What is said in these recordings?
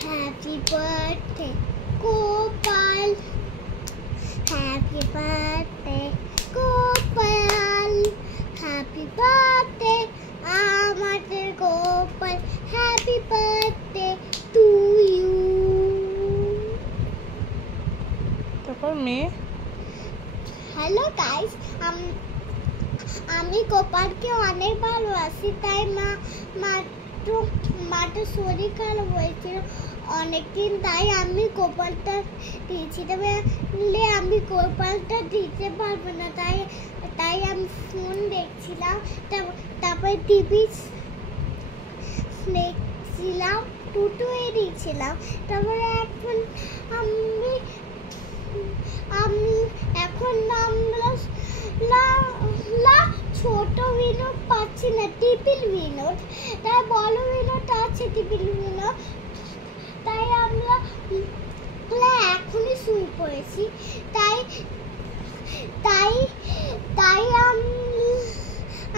Happy birthday, Gopal. Happy birthday, Gopal. Happy birthday, আমাদের Gopal. Happy birthday to you. তারপর মেয়ে hello guys, আমি গোপালকে অনেক ভালোবাসি, তাই মাটা শরীর খারাপ হয়েছিল অনেকদিন, তাই আমি গোপালটা দিয়েছি। তবে আমি গোপালটা দিতে পারবো না, তাই আমি ফোন দেখছিলাম, তারপরে টিভি দেখছিলাম, টুটুয়ে দিয়েছিলাম। তারপরে এখন আমরা ছোট বিনোদ পাচ্ছি না, টিপিল বিনোদ, তাই বড় বিনোদ আছে, টিপিল বিনোদ, তাই আমরা এখনই শুয়ে পড়েছি, তাই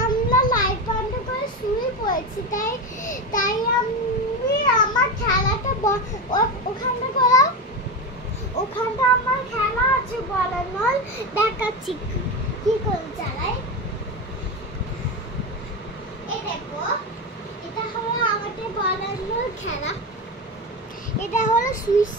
আমরা লাইট বন্ধ করে শুয়ে পড়েছি, তাই আমি আমার খেলাটা ওখানটা আমার খেলা আছে বলার নল, দেখাচ্ছি কি করে চালাই। এই দেখো, এটা হলো আমাদের বলার নল খেলা, এটা হলো সুইচ